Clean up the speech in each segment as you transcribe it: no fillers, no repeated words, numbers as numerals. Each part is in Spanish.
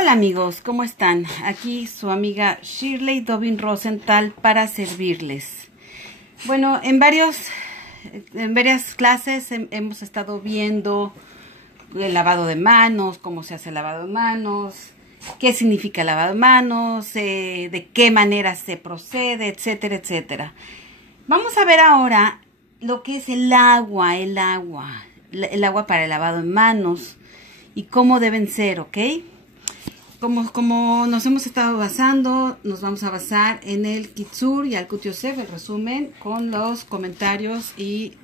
Hola amigos, ¿cómo están? Aquí su amiga Shirley Dobin Rosenthal para servirles. Bueno, en varias clases hemos estado viendo el lavado de manos, cómo se hace el lavado de manos, qué significa el lavado de manos, de qué manera se procede, etcétera, etcétera. Vamos a ver ahora lo que es el agua para el lavado de manos y cómo deben ser, ¿ok? Como nos hemos estado basando, nos vamos a basar en el Kitzur y Yalkut Yosef, el resumen, con los comentarios y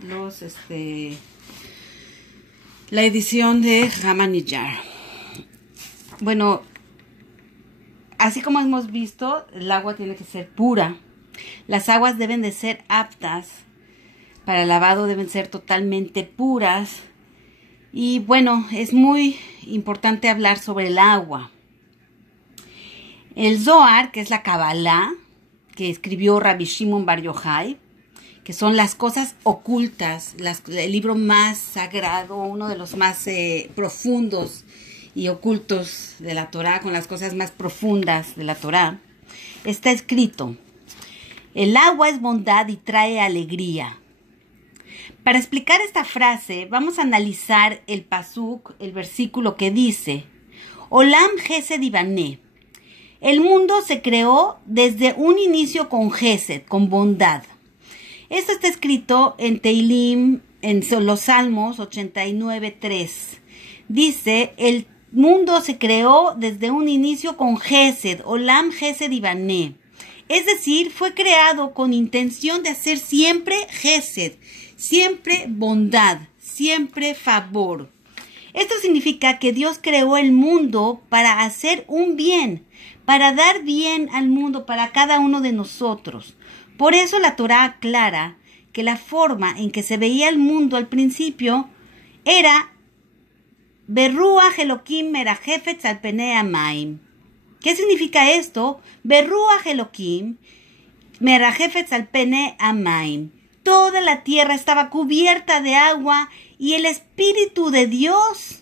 la edición de Ramanillar. Bueno, así como hemos visto, el agua tiene que ser pura. Las aguas deben de ser aptas para el lavado, deben ser totalmente puras. Y bueno, es muy importante hablar sobre el agua. El Zohar, que es la Kabbalah, que escribió Rabbi Shimon Bar Yochai, que son las cosas ocultas, el libro más sagrado, uno de los más profundos y ocultos de la Torah, con las cosas más profundas de la Torah, está escrito: el agua es bondad y trae alegría. Para explicar esta frase, vamos a analizar el pasuk, el versículo que dice: Olam Gesed Ibané. El mundo se creó desde un inicio con Gesed, con bondad. Esto está escrito en Teilim, en los Salmos 89:3. Dice: el mundo se creó desde un inicio con Gesed, Olam Gesed Ibané. Es decir, fue creado con intención de hacer siempre Gesed, siempre bondad, siempre favor. Esto significa que Dios creó el mundo para hacer un bien, para dar bien al mundo, para cada uno de nosotros. Por eso la Torah aclara que la forma en que se veía el mundo al principio era Berruach Elokim merajefetz al penei hamayim. ¿Qué significa esto? Berruach Elokim merajefetz al penei hamayim. Toda la tierra estaba cubierta de agua y el Espíritu de Dios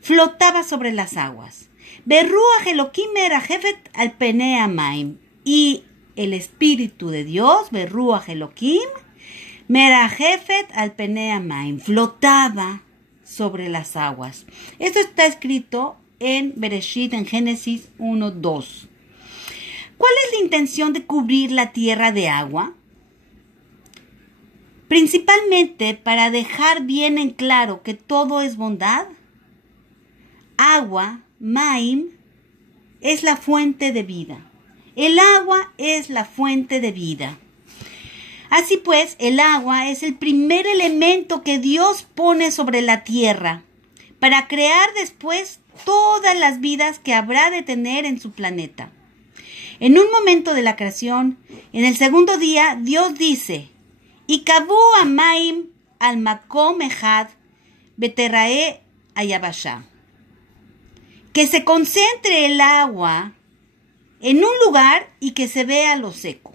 flotaba sobre las aguas. Berruach Elokim merajefet al penei hamayim. Y el Espíritu de Dios, Berruach Elokim merajefet al penei hamayim, flotaba sobre las aguas. Esto está escrito en Bereshit, en Génesis 1:2. ¿Cuál es la intención de cubrir la tierra de agua? Principalmente para dejar bien en claro que todo es bondad. Agua, Maim, es la fuente de vida. El agua es la fuente de vida. Así pues, el agua es el primer elemento que Dios pone sobre la tierra para crear después todas las vidas que habrá de tener en su planeta. En un momento de la creación, en el segundo día, Dios dice: Ikavu Amaim al Makom Echad Beterrae Ayabasha. Que se concentre el agua en un lugar y que se vea lo seco.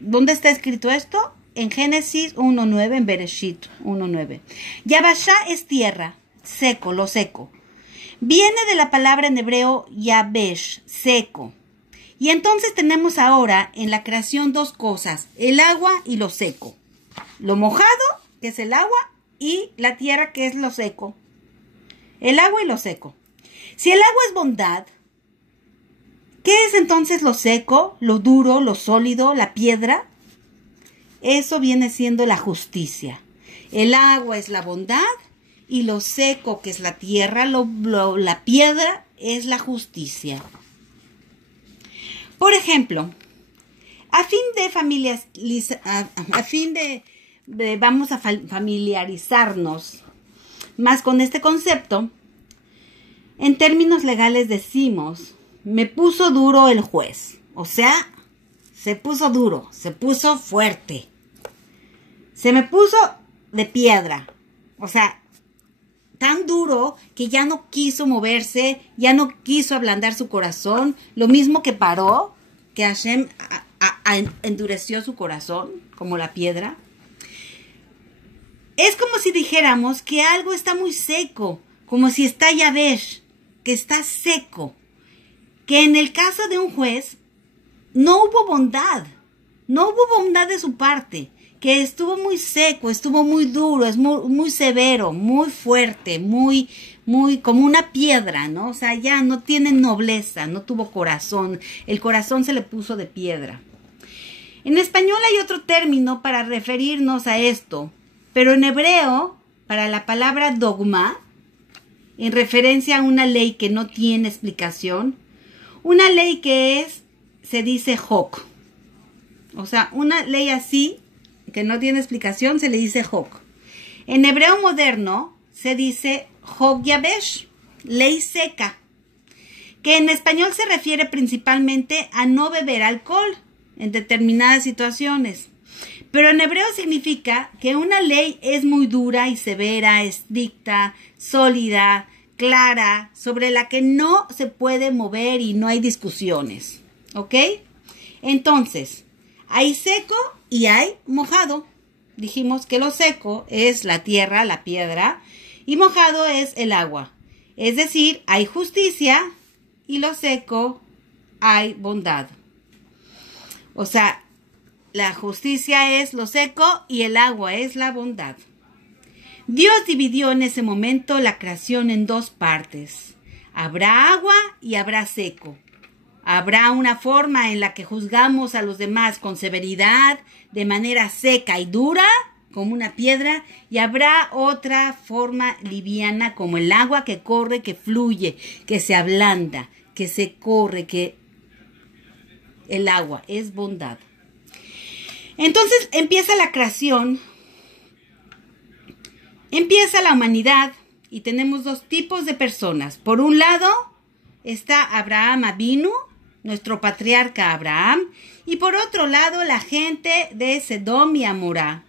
¿Dónde está escrito esto? En Génesis 1:9, en Bereshit 1:9. Yabasha es tierra, seco, lo seco. Viene de la palabra en hebreo yabesh, seco. Y entonces tenemos ahora en la creación dos cosas: el agua y lo seco. Lo mojado, que es el agua, y la tierra, que es lo seco. El agua y lo seco. Si el agua es bondad, ¿qué es entonces lo seco, lo duro, lo sólido, la piedra? Eso viene siendo la justicia. El agua es la bondad y lo seco, que es la tierra, la piedra, es la justicia. Por ejemplo, vamos a familiarizarnos más con este concepto. En términos legales decimos: me puso duro el juez. O sea, se puso duro, se puso fuerte. Se me puso de piedra. O sea, tan duro que ya no quiso moverse, ya no quiso ablandar su corazón. Lo mismo que paró, que Hashem endureció su corazón, como la piedra. Es como si dijéramos que algo está muy seco, como si está yavesh, que está seco, que en el caso de un juez no hubo bondad de su parte, que estuvo muy seco, estuvo muy duro, es muy severo, muy fuerte, muy como una piedra, ¿no? O sea, ya no tiene nobleza, no tuvo corazón, el corazón se le puso de piedra. En español hay otro término para referirnos a esto, pero en hebreo, para la palabra dogma, en referencia a una ley que no tiene explicación, una ley se dice hok. O sea, una ley así, que no tiene explicación, se le dice hok. En hebreo moderno se dice hok yabesh, ley seca, que en español se refiere principalmente a no beber alcohol en determinadas situaciones. Pero en hebreo significa que una ley es muy dura y severa, estricta, sólida, clara, sobre la que no se puede mover y no hay discusiones. ¿Ok? Entonces, hay seco y hay mojado. Dijimos que lo seco es la tierra, la piedra, y mojado es el agua. Es decir, hay justicia y lo seco hay bondad. O sea, la justicia es lo seco y el agua es la bondad. Dios dividió en ese momento la creación en dos partes. Habrá agua y habrá seco. Habrá una forma en la que juzgamos a los demás con severidad, de manera seca y dura, como una piedra, y habrá otra forma liviana, como el agua que corre, que fluye, que se ablanda, que se corre, que el agua es bondad. Entonces empieza la creación, empieza la humanidad y tenemos dos tipos de personas. Por un lado está Abraham Avinu, nuestro patriarca Abraham, y por otro lado la gente de Sedom y Amorá.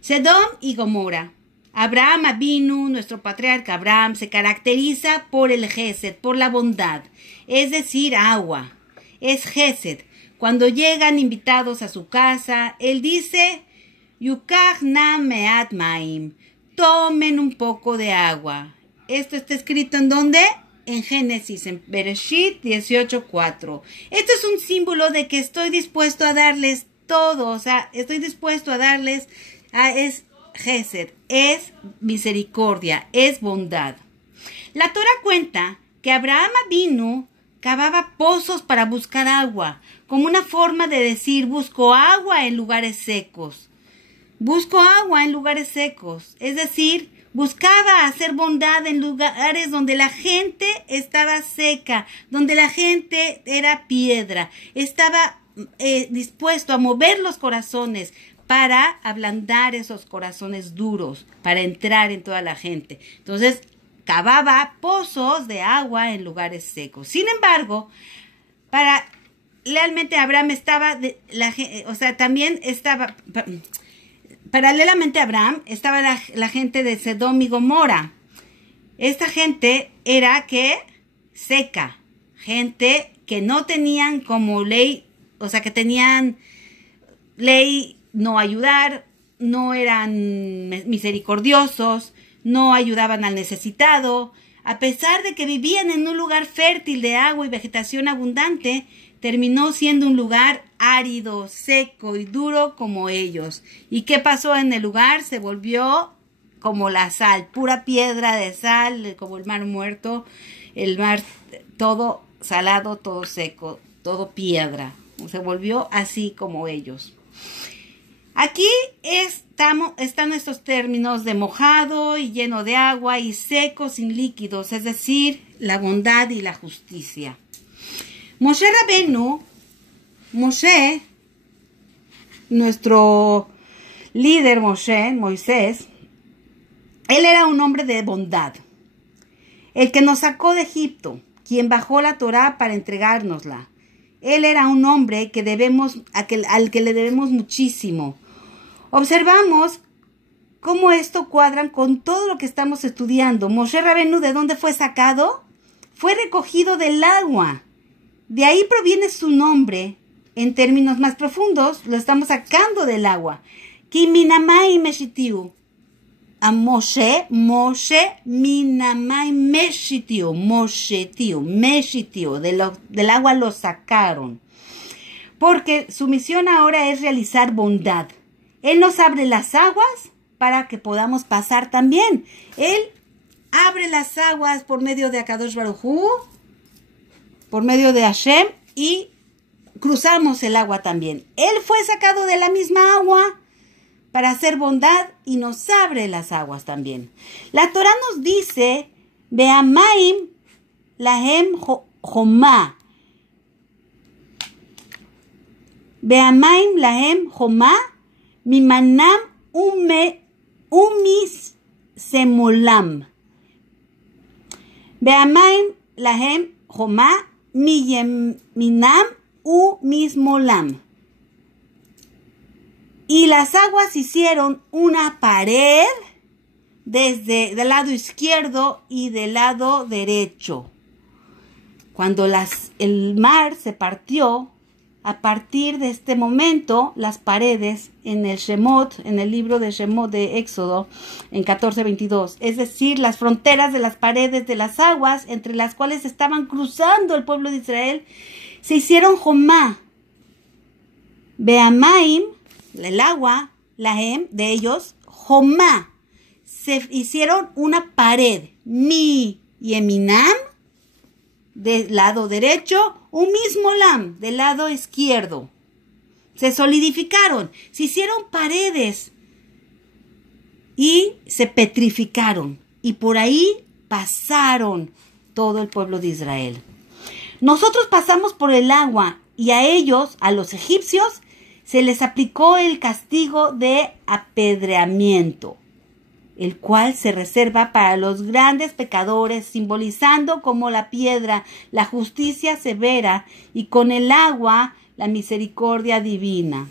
Sedom y Gomorra. Abraham Avinu, nuestro patriarca Abraham, se caracteriza por el Gesed, por la bondad, es decir, agua. Es Gesed. Cuando llegan invitados a su casa, él dice, Yukach na meat maim, tomen un poco de agua. Esto está escrito ¿en dónde? En Génesis, en Bereshit 18:4. Esto es un símbolo de que estoy dispuesto a darles todo, o sea, estoy dispuesto a darles, es Gesed, es misericordia, es bondad. La Torah cuenta que Abraham Avinu cavaba pozos para buscar agua, como una forma de decir, busco agua en lugares secos. Busco agua en lugares secos, es decir, buscaba hacer bondad en lugares donde la gente estaba seca, donde la gente era piedra. Estaba dispuesto a mover los corazones para ablandar esos corazones duros, para entrar en toda la gente. Entonces, cavaba pozos de agua en lugares secos. Sin embargo, realmente Abraham estaba, también estaba, paralelamente a Abraham, estaba la gente de Sedom y Gomorra. Esta gente era seca, gente que no tenían como ley, o sea, que tenían ley no ayudar, no eran misericordiosos, no ayudaban al necesitado. A pesar de que vivían en un lugar fértil de agua y vegetación abundante, terminó siendo un lugar árido, seco y duro como ellos. ¿Y qué pasó en el lugar? Se volvió como la sal, pura piedra de sal, como el mar muerto, el mar todo salado, todo seco, todo piedra. Se volvió así como ellos. Aquí están estos términos de mojado y lleno de agua y seco sin líquidos, es decir, la bondad y la justicia. Moshe Rabenu, Moshe, nuestro líder Moisés, él era un hombre de bondad, el que nos sacó de Egipto, quien bajó la Torá para entregárnosla. Él era un hombre al que le debemos muchísimo. Observamos cómo esto cuadra con todo lo que estamos estudiando. Moshe Rabenu, ¿de dónde fue sacado? Fue recogido del agua. De ahí proviene su nombre. En términos más profundos, lo estamos sacando del agua. Kiminamai meshitiu. a Moshe, Minamai Meshitio, del agua lo sacaron. Porque su misión ahora es realizar bondad. Él nos abre las aguas para que podamos pasar también. Él abre las aguas por medio de Akadosh Baruj Hu, por medio de Hashem, y cruzamos el agua también. Él fue sacado de la misma agua para hacer bondad y nos abre las aguas también. La Torah nos dice, Be'amaim lahem jomá. Be'amaim lahem jomá, mimanam umis semolam. Be'amaim lahem jomá, miyeminam umismolam. Y las aguas hicieron una pared desde del lado izquierdo y del lado derecho. Cuando el mar se partió, a partir de este momento, las paredes en el Shemot, en el libro de Shemot de Éxodo, en 14:22, es decir, las fronteras de las paredes de las aguas entre las cuales estaban cruzando el pueblo de Israel, se hicieron jomá. Be'amaim, el agua, lahem, de ellos, jomá, se hicieron una pared, mi y eminam, del lado derecho, un mismo lam, del lado izquierdo. Se solidificaron, se hicieron paredes y se petrificaron. Y por ahí pasaron todo el pueblo de Israel. Nosotros pasamos por el agua y a ellos, a los egipcios, se les aplicó el castigo de apedreamiento, el cual se reserva para los grandes pecadores, simbolizando como la piedra la justicia severa y con el agua la misericordia divina.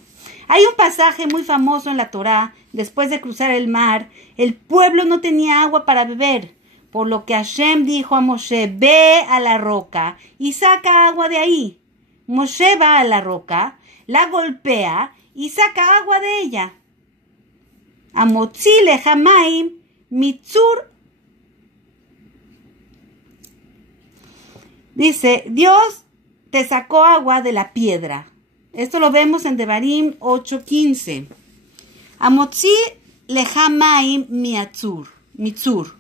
Hay un pasaje muy famoso en la Torá. Después de cruzar el mar, el pueblo no tenía agua para beber, por lo que Hashem dijo a Moshe, ve a la roca y saca agua de ahí. Moshe va a la roca, la golpea y saca agua de ella. Amotzi lehamaim mitzur. Dice, Dios te sacó agua de la piedra. Esto lo vemos en Devarim 8:15. Amotzi lehamaim mitzur.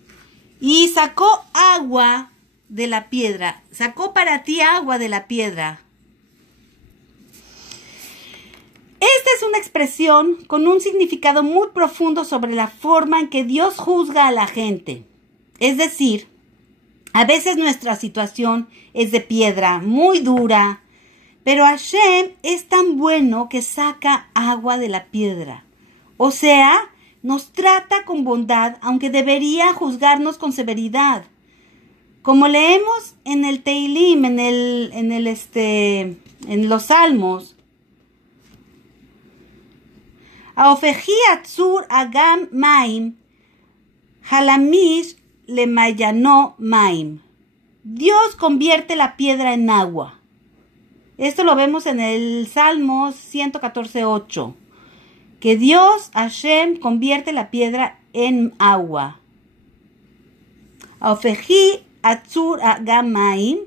Y sacó agua de la piedra. Sacó para ti agua de la piedra. Esta es una expresión con un significado muy profundo sobre la forma en que Dios juzga a la gente. Es decir, a veces nuestra situación es de piedra, muy dura, pero Hashem es tan bueno que saca agua de la piedra. O sea, nos trata con bondad, aunque debería juzgarnos con severidad. Como leemos en el Teilim, en los Salmos, Aofeji atzur agam maim, halamish lemayano maim. Dios convierte la piedra en agua. Esto lo vemos en el Salmo 114:8. Que Dios, Hashem, convierte la piedra en agua. Aofeji atzur agam maim,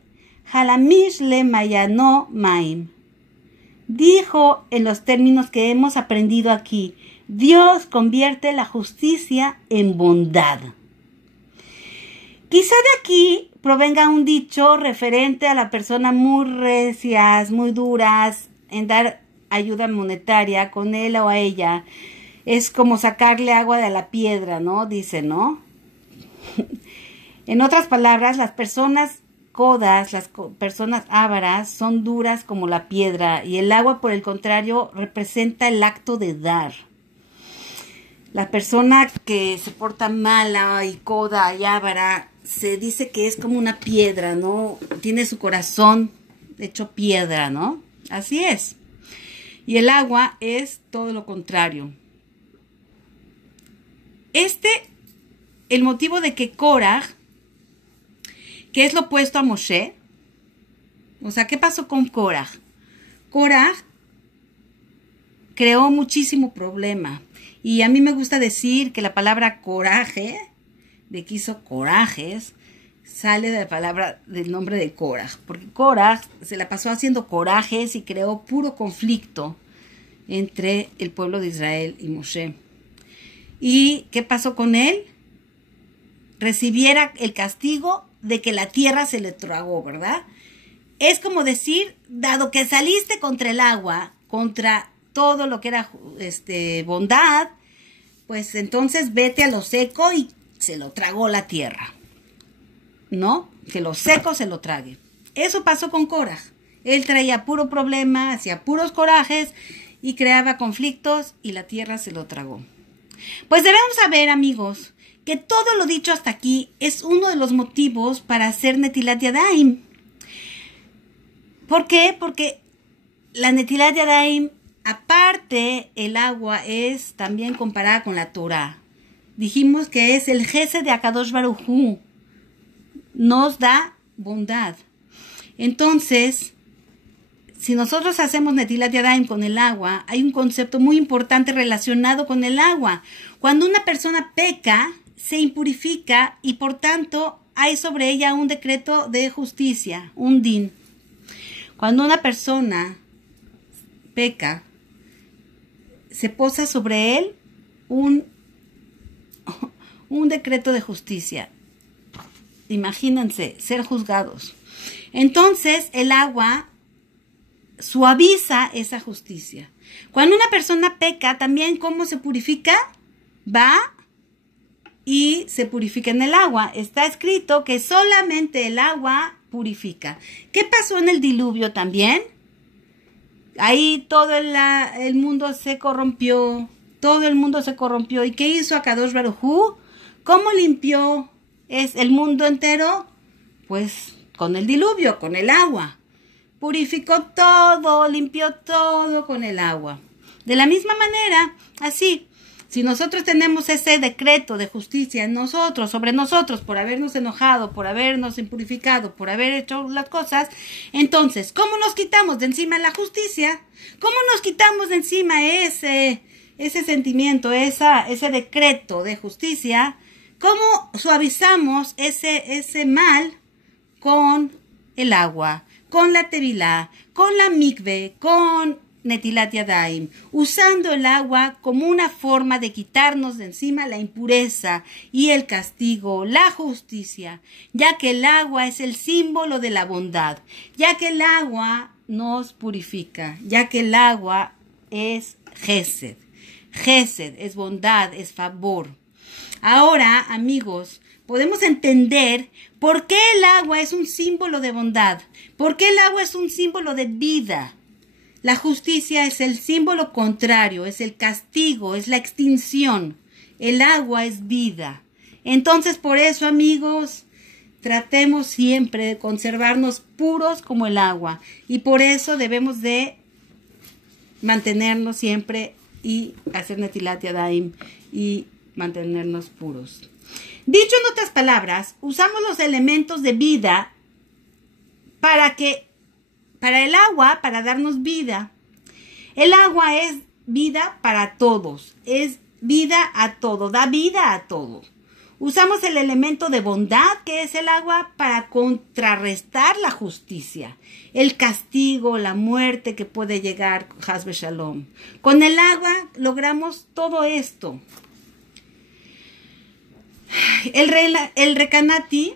halamish lemayano maim. Dijo en los términos que hemos aprendido aquí, Dios convierte la justicia en bondad. Quizá de aquí provenga un dicho referente a la persona muy recias, muy duras en dar ayuda monetaria con él o a ella. Es como sacarle agua de la piedra, ¿no? Dice, ¿no? En otras palabras, las personas codas, las personas ávaras, son duras como la piedra y el agua, por el contrario, representa el acto de dar. La persona que se porta mala y coda y ávara se dice que es como una piedra, ¿no? Tiene su corazón hecho piedra, ¿no? Así es. Y el agua es todo lo contrario. El motivo de que Korah, que es lo opuesto a Moshe, o sea, ¿qué pasó con Korah? Korah creó muchísimo problema Y a mí me gusta decir que la palabra coraje, de que hizo corajes, sale de la palabra, del nombre de Korah, porque Korah se la pasó haciendo corajes y creó puro conflicto entre el pueblo de Israel y Moshe. ¿Y qué pasó con él? Recibiera el castigo de que la tierra se le tragó, ¿verdad? Es como decir, dado que saliste contra el agua, contra todo lo que era bondad, pues entonces vete a lo seco y se lo tragó la tierra, ¿no? Que lo seco se lo trague. Eso pasó con Korah. Él traía puro problema, hacía puros corajes y creaba conflictos y la tierra se lo tragó. Pues debemos saber, amigos, que todo lo dicho hasta aquí es uno de los motivos para hacer Netilat Yadayim. ¿Por qué? Porque la Netilat Yadayim, aparte el agua es también comparada con la Torah. Dijimos que es el Gesed de Akadosh Baruj Hu. Nos da bondad. Entonces, si nosotros hacemos Netilat Yadayim con el agua, hay un concepto muy importante relacionado con el agua. Cuando una persona peca, se impurifica y por tanto hay sobre ella un decreto de justicia, un din. Cuando una persona peca, se posa sobre él un decreto de justicia. Imagínense, ser juzgados. Entonces el agua suaviza esa justicia. Cuando una persona peca, también ¿cómo se purifica? Va y se purifica en el agua. Está escrito que solamente el agua purifica. ¿Qué pasó en el diluvio también? Ahí todo el mundo se corrompió. Todo el mundo se corrompió. ¿Y qué hizo Akadosh Baruj Hu? ¿Cómo limpió el mundo entero? Pues con el diluvio, con el agua. Purificó todo, limpió todo con el agua. De la misma manera, así, si nosotros tenemos ese decreto de justicia en nosotros, sobre nosotros, por habernos enojado, por habernos impurificado, por haber hecho las cosas, entonces, ¿cómo nos quitamos de encima la justicia? ¿Cómo nos quitamos de encima ese sentimiento, ese decreto de justicia? ¿Cómo suavizamos ese mal? Con el agua, con la tevilá, con la mikve, con Netilat Yadayim, usando el agua como una forma de quitarnos de encima la impureza y el castigo, la justicia, ya que el agua es el símbolo de la bondad, ya que el agua nos purifica, ya que el agua es Gesed. Gesed es bondad, es favor. Ahora, amigos, podemos entender por qué el agua es un símbolo de bondad, por qué el agua es un símbolo de vida. La justicia es el símbolo contrario, es el castigo, es la extinción. El agua es vida. Entonces, por eso, amigos, tratemos siempre de conservarnos puros como el agua. Y por eso debemos de mantenernos siempre y hacer Netilat Yadayim y mantenernos puros. Dicho en otras palabras, usamos los elementos de vida para el agua, para darnos vida. El agua es vida para todos, es vida a todo, da vida a todo. Usamos el elemento de bondad, que es el agua, para contrarrestar la justicia, el castigo, la muerte que puede llegar, Haz Shalom. Con el agua logramos todo esto. El Recanati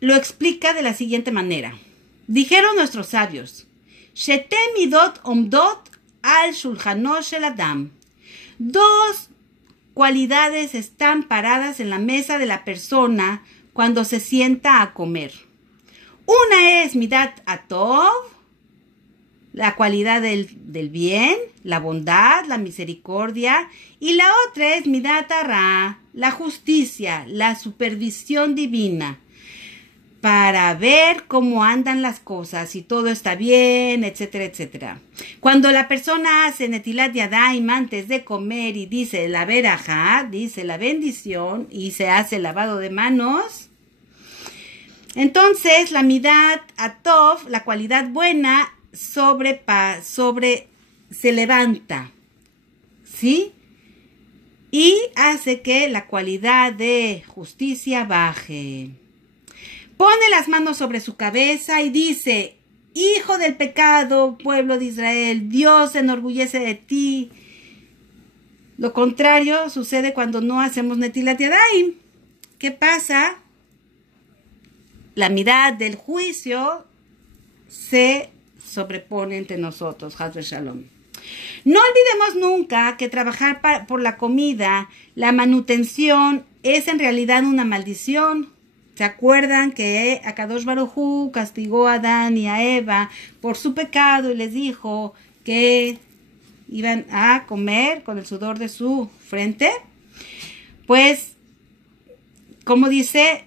lo explica de la siguiente manera. Dijeron nuestros sabios, Shete midot omdot al shulchano shel adam. Dos cualidades están paradas en la mesa de la persona cuando se sienta a comer. Una es midat atov, la cualidad del bien, la bondad, la misericordia, y la otra es midat ara, la justicia, la supervisión divina, para ver cómo andan las cosas, si todo está bien, etcétera, etcétera. Cuando la persona hace Netilat Yadayim antes de comer y dice la verajá, dice la bendición, y se hace el lavado de manos, entonces la midat atov, la cualidad buena, se levanta, ¿sí? y hace que la cualidad de justicia baje. Pone las manos sobre su cabeza y dice: Hijo del pecado, pueblo de Israel, Dios se enorgullece de ti. Lo contrario sucede cuando no hacemos Netilat Yadayim. ¿Qué pasa? La mirada del juicio se sobrepone entre nosotros. Haz Shalom. No olvidemos nunca que trabajar por la comida, la manutención, es en realidad una maldición. ¿Se acuerdan que Akadosh Baruj Hu castigó a Adán y a Eva por su pecado y les dijo que iban a comer con el sudor de su frente? Pues, como dice,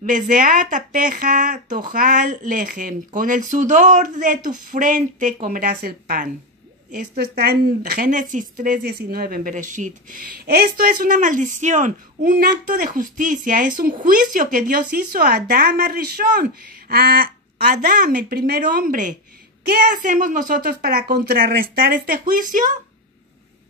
Bezeat apeja tojal lejem, con el sudor de tu frente comerás el pan. Esto está en Génesis 3:19, en Bereshit. Esto es una maldición, un acto de justicia, es un juicio que Dios hizo a Adam Arishon, a Adam, el primer hombre. ¿Qué hacemos nosotros para contrarrestar este juicio?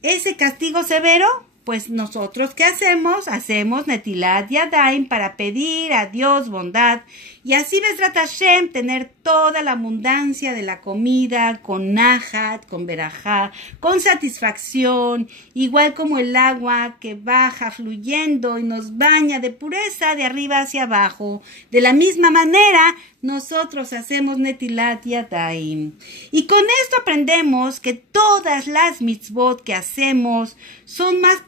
Ese castigo severo. Pues nosotros, ¿qué hacemos? Hacemos Netilat Yadayim para pedir a Dios bondad y así Bezrat Hashem tener toda la abundancia de la comida con nahat, con berajá, con satisfacción, igual como el agua que baja fluyendo y nos baña de pureza de arriba hacia abajo. De la misma manera, nosotros hacemos Netilat Yadayim. Y con esto aprendemos que todas las mitzvot que hacemos son más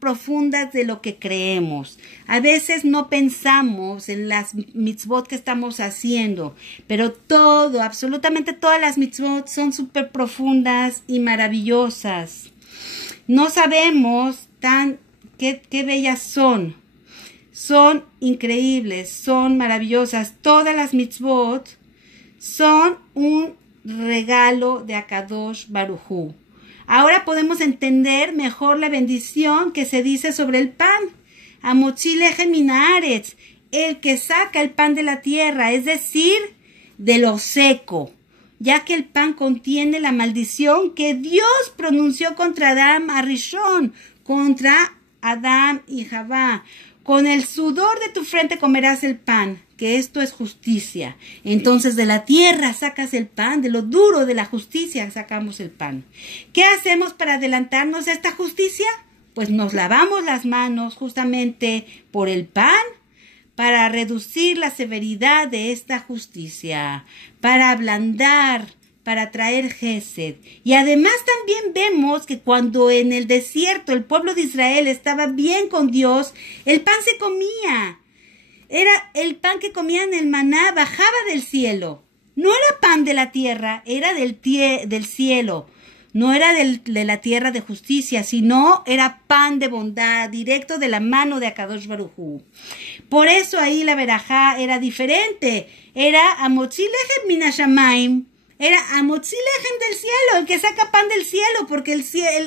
profundas de lo que creemos. A veces no pensamos en las mitzvot que estamos haciendo, pero todo, absolutamente todas las mitzvot son súper profundas y maravillosas. No sabemos qué bellas son. Son increíbles, son maravillosas. Todas las mitzvot son un regalo de Akadosh Baruj Hu. Ahora podemos entender mejor la bendición que se dice sobre el pan. Amotzi lechem min haaretz, el que saca el pan de la tierra, es decir, de lo seco, ya que el pan contiene la maldición que Dios pronunció contra Adam Arishon, contra Adán y Javá. Con el sudor de tu frente comerás el pan, que esto es justicia. Entonces de la tierra sacas el pan, de lo duro de la justicia sacamos el pan. ¿Qué hacemos para adelantarnos a esta justicia? Pues nos lavamos las manos justamente por el pan, para reducir la severidad de esta justicia, para ablandar, para traer Gesed. Y además también vemos que cuando en el desierto el pueblo de Israel estaba bien con Dios, el pan se comía. Era el pan que comían, el maná, bajaba del cielo. No era pan de la tierra, era del cielo. No era de la tierra de justicia, sino era pan de bondad, directo de la mano de Akadosh Baruj Hu. Por eso ahí la verajá era diferente. Era Amotzi lechem min hashamayim. Era Amotzi lechem del cielo, el que saca pan del cielo, porque el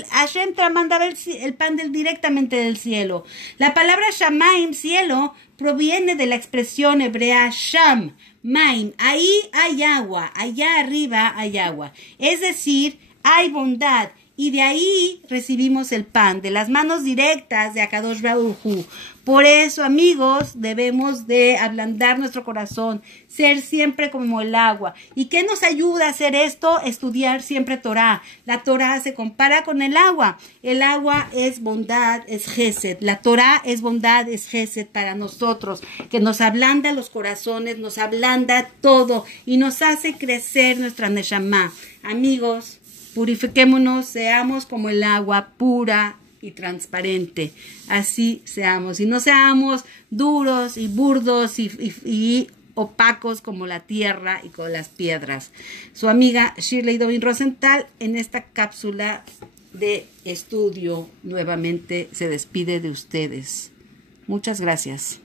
Hashem mandaba el pan directamente del cielo. La palabra shamayim, cielo, proviene de la expresión hebrea sham, maim. Ahí hay agua, allá arriba hay agua. Es decir, hay bondad, y de ahí recibimos el pan, de las manos directas de Akadosh Baruj Hu. Por eso, amigos, debemos de ablandar nuestro corazón, ser siempre como el agua. ¿Y qué nos ayuda a hacer esto? Estudiar siempre Torah. La Torah se compara con el agua. El agua es bondad, es Gesed. La Torah es bondad, es Gesed para nosotros, que nos ablanda los corazones, nos ablanda todo y nos hace crecer nuestra Neshama. Amigos, purifiquémonos, seamos como el agua pura y transparente. Así seamos. Y no seamos duros y burdos y opacos como la tierra y con las piedras. Su amiga Shirley Dovin Rosenthal en esta cápsula de estudio nuevamente se despide de ustedes. Muchas gracias.